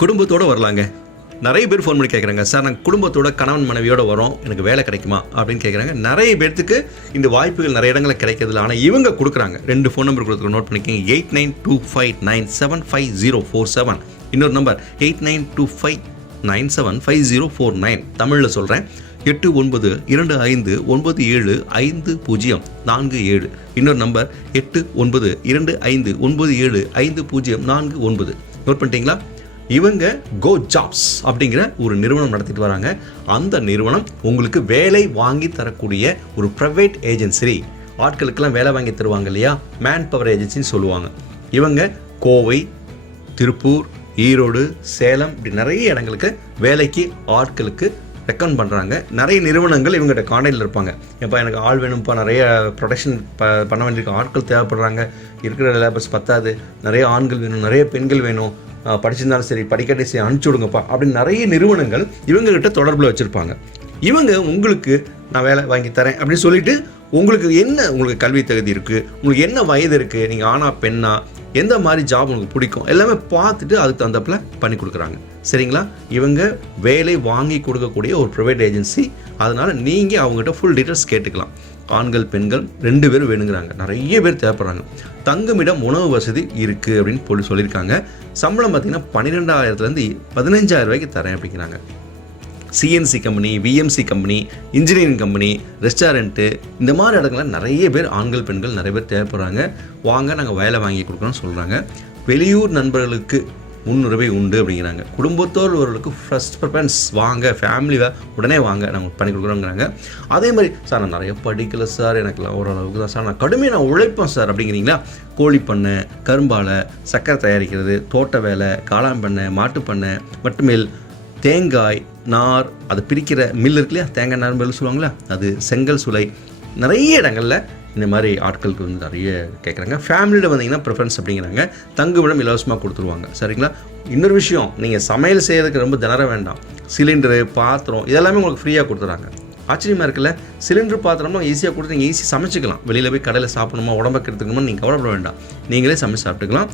குடும்பத்தோடு வரலாங்க. நிறைய பேர் ஃபோன் பண்ணி கேட்குறாங்க சார் நாங்கள் குடும்பத்தோட கணவன் மனைவியோடு வரோம். எனக்கு வேலை கிடைக்குமா? அப்படின்னு கேட்குறாங்க நிறைய பேர்த்துக்கு இந்த வாய்ப்புகள் நிறைய இடங்களில் கிடைக்கிறதுல ஆனால் இவங்க கொடுக்குறாங்க. ரெண்டு ஃபோன் நம்பர் கொடுத்துருக்க நோட் பண்ணிக்கோங்க. Eight nine two five nine seven five zero four seven இன்னொரு number eight nine two five nine seven five zero four nine தமிழில் சொல்கிறேன் எட்டு ஒன்பது இரண்டு ஐந்து ஒன்பது ஏழு ஐந்து பூஜ்ஜியம் நான்கு ஏழு. இன்னொரு நம்பர் எட்டு ஒன்பது இரண்டு ஐந்து ஒன்பது ஏழு ஐந்து பூஜ்ஜியம் நான்கு ஒன்பது. நோட் பண்ணிட்டீங்களா? இவங்க கோ ஜாப்ஸ் அப்படிங்கிற ஒரு நிறுவனம் நடத்திட்டு வராங்க. அந்த நிறுவனம் உங்களுக்கு வேலை வாங்கி தரக்கூடிய ஒரு ப்ரைவேட் ஏஜென்சி ஆட்களுக்கெல்லாம் வேலை வாங்கி தருவாங்க இல்லையா? மேன் பவர் ஏஜென்சின்னு சொல்லுவாங்க. இவங்க கோவை திருப்பூர் ஈரோடு சேலம் இப்படி நிறைய இடங்களுக்கு வேலைக்கு ஆட்களுக்கு ரெக்கமெண்ட் பண்ணுறாங்க நிறைய நிறுவனங்கள் இவங்ககிட்ட காண்டாக்டில் இருப்பாங்க. இப்போ எனக்கு ஆள் வேணும்ப்பா நிறைய ப்ரொடக்ஷன் ப பண்ண வேண்டியிருக்க. ஆட்கள் தேவைப்படுறாங்க. இருக்கிற லேபர்ஸ் பத்தாது. நிறைய ஆண்கள் வேணும் நிறைய பெண்கள் வேணும். படிச்சிருந்தாலும் சரி படிக்கட்டை சரி அனுப்பிச்சி விடுங்கப்பா அப்படின்னு நிறைய நிறுவனங்கள் இவங்ககிட்ட தொடர்பில் வச்சுருப்பாங்க. இவங்க உங்களுக்கு நான் வேலை வாங்கி தரேன் அப்படின்னு சொல்லிட்டு உங்களுக்கு என்ன உங்களுக்கு கல்வி தகுதி இருக்குது உங்களுக்கு என்ன வயது இருக்குது நீங்கள் ஆணா பெண்ணா எந்த மாதிரி ஜாப் உங்களுக்கு பிடிக்கும் எல்லாமே பார்த்துட்டு அதுக்கு தகுந்தப்பில் பண்ணி கொடுக்குறாங்க. சரிங்களா? இவங்க வேலை வாங்கி கொடுக்கக்கூடிய ஒரு ப்ரைவேட் ஏஜென்சி அதனால் நீங்கள் அவங்ககிட்ட ஃபுல் டீட்டெயில்ஸ் கேட்டுக்கலாம். ஆண்கள் பெண்கள் ரெண்டு பேரும் வேணுங்கிறாங்க. நிறைய பேர் தேவைப்படுறாங்க. தங்குமிடம் உணவு வசதி இருக்குது அப்படின்னு சொல்லி சொல்லியிருக்காங்க. சம்பளம் பார்த்தீங்கன்னா பன்னிரெண்டாயிரத்துலேருந்து பதினஞ்சாயிரம் ரூபாய்க்கு தரேன் அப்படிங்கிறாங்க. CNC company VMC company engineering company restaurant இந்த மாதிரி இடங்கள்லாம் நிறைய பேர் ஆண்கள் பெண்கள் நிறைய பேர் தேவைப்படுறாங்க. வாங்க நாங்கள் வேலை வாங்கி கொடுக்குறோம்னு சொல்கிறாங்க வெளியூர் நண்பர்களுக்கு முன்னுரிமை உண்டு அப்படிங்கிறாங்க. குடும்பத்தோர்வர்களுக்கு ஃபர்ஸ்ட் ப்ரிஃபரன்ஸ் வாங்க ஃபேமிலி உடனே வாங்க நாங்கள் பண்ணி கொடுக்குறோங்கிறாங்க. அதே மாதிரி சார் நான் நிறைய படிக்கல சார் எனக்குலாம் ஓரளவுக்கு தான் சார். நான் கடுமையாக நான் உழைப்பேன் சார். அப்படிங்கிறீங்களா? கோழி பண்ணை கரும்பாலை சக்கரை தயாரிக்கிறது தோட்ட வேலை காளான் பண்ணை மாட்டுப்பண்ணை பண்ணை மட்டுமேல் தேங்காய் நார் அதை பிரிக்கிற மில் இருக்கு இல்லையா? தேங்காய் நார் மில் சொல்லுவாங்களா அது செங்கல் சுலை. நிறைய இடங்களில் இந்த மாதிரி ஆட்களுக்கு வந்து நிறைய கேட்குறாங்க ஃபேமிலியில் வந்தீங்கன்னா ப்ரிஃபரன்ஸ் அப்படிங்கிறாங்க. தங்குமிடம் இலவசமாக கொடுத்துருவாங்க. சரிங்களா? இன்னொரு விஷயம் நீங்கள் சமையல் செய்கிறதுக்கு ரொம்ப திணற வேண்டாம். சிலிண்டரு பாத்திரம் இதெல்லாமே உங்களுக்கு ஃப்ரீயாக கொடுத்துறாங்க. ஆச்சரியமாக இருக்குல்ல? சிலிண்டர் பாத்திரம்லாம் ஈஸியாக கொடுத்து நீங்கள் ஈஸியாக சமைச்சிக்கலாம். வெளியில் போய் கடையில் சாப்பிடணுமா உடம்புக்கு எடுத்துக்கணுமா நீங்கள் கவலைப்பட வேண்டாம். நீங்களே சமைச்சு சாப்பிட்டுக்கலாம்.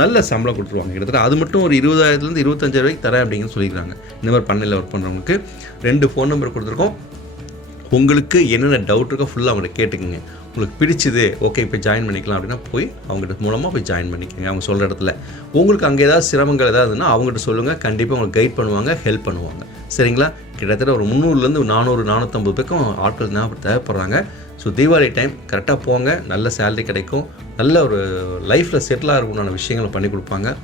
நல்ல சம்பளம் கொடுத்துருவாங்க. கிட்டத்தட்ட அது மட்டும் ஒரு இருபதாயிரத்துலேருந்து இருபத்தஞ்சாயிரம் ரூபாய்க்கு தரேன் அப்படின்னு சொல்லிக்கிறாங்க. இந்த மாதிரி பண்ணையில் ஒர்க் பண்ணுறவங்களுக்கு ரெண்டு ஃபோன் நம்பர் கொடுத்துருக்கோம். உங்களுக்கு என்னென்ன டவுட் இருக்கோ ஃபுல்லாக அவங்கள்ட்ட கேட்டுக்குங்க. உங்களுக்கு பிடிச்சிது ஓகே இப்போ ஜாயின் பண்ணிக்கலாம் அப்படின்னா போய் அவங்ககிட்ட மூலமாக போய் ஜாயின் பண்ணிக்கோங்க. அவங்க சொல்கிற இடத்துல. உங்களுக்கு அங்கே ஏதாவது சிரமங்கள் ஏதாவது இருந்ததுன்னா அவங்ககிட்ட சொல்லுங்கள் கண்டிப்பாக உங்களுக்கு கைட் பண்ணுவாங்க ஹெல்ப் பண்ணுவாங்க. சரிங்களா? கிட்டத்தட்ட ஒரு முந்நூறுலேருந்து நானூறு நானூற்றம்பது பேருக்கும் ஆட்கள் தான் தேவைப்படுறாங்க. ஸோ தீபாவளி டைம் கரெக்டாக போங்க. நல்ல சேலரி கிடைக்கும். நல்ல ஒரு லைஃப்பில் செட்டிலாக ஆகிறதுக்குண்டான விஷயங்களை பண்ணி கொடுப்பாங்க.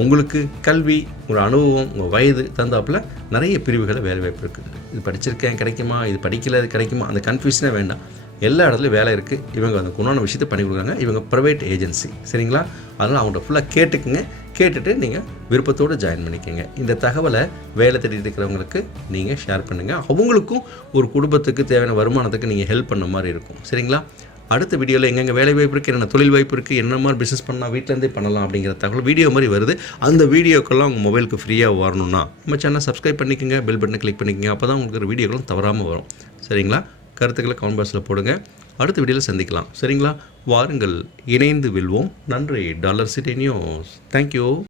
உங்களுக்கு கல்வி உங்கள் அனுபவம் உங்கள் வயது தந்தாப்பில் நிறைய பிரிவுகளை வேலை வாய்ப்பு இருக்குது. இது படிச்சிருக்கேன் கிடைக்குமா? இது படிக்கல இது கிடைக்குமா? அந்த கன்ஃபியூஷனே வேண்டாம். எல்லா இடத்துலையும் வேலை இருக்குது இவங்க அந்த குணான விஷயத்தை பண்ணி கொடுக்குறாங்க. இவங்க ப்ரைவேட் ஏஜென்சி சரிங்களா? அதனால் அவங்கள்ட்ட ஃபுல்லாக கேட்டுக்குங்க. கேட்டுட்டு நீங்கள் விருப்பத்தோடு ஜாயின் பண்ணிக்கோங்க. இந்த தகவலை வேலை தேடிட்டு இருக்கிறவங்களுக்கு நீங்கள் ஷேர் பண்ணுங்கள் அவங்களுக்கும் ஒரு குடும்பத்துக்கு தேவையான வருமானத்துக்கு நீங்கள் ஹெல்ப் பண்ண மாதிரி இருக்கும். சரிங்களா? அடுத்த வீடியோவில் எங்கெங்கே வேலை வாய்ப்பு இருக்குது என்னென்ன தொழில் வாய்ப்பு இருக்குது என்ன மாதிரி பிஸ்னஸ் பண்ணால் வீட்டிலேருந்தே பண்ணலாம் அப்படிங்கிற தகவல் வீடியோ மாதிரி வருது. அந்த வீடியோக்கெல்லாம் உங்கள் மொபைலுக்கு ஃப்ரீயாக வரணும்னா நம்ம சேனல் சப்ஸ்கிரைப் பண்ணிக்கோங்க பெல் பட்டனை கிளிக் பண்ணிக்கோங்க. அப்போ தான் உங்களுக்கு வீடியோக்களும் தவறாமல் வரும். சரிங்களா? கருத்துக்களை கமெண்ட் பாக்ஸில் போடுங்க. அடுத்த வீடியோவில் சந்திக்கலாம். சரிங்களா? வாருங்கள். இணைந்து வெல்வோம். நன்றி. Dollar city news. தேங்க்யூ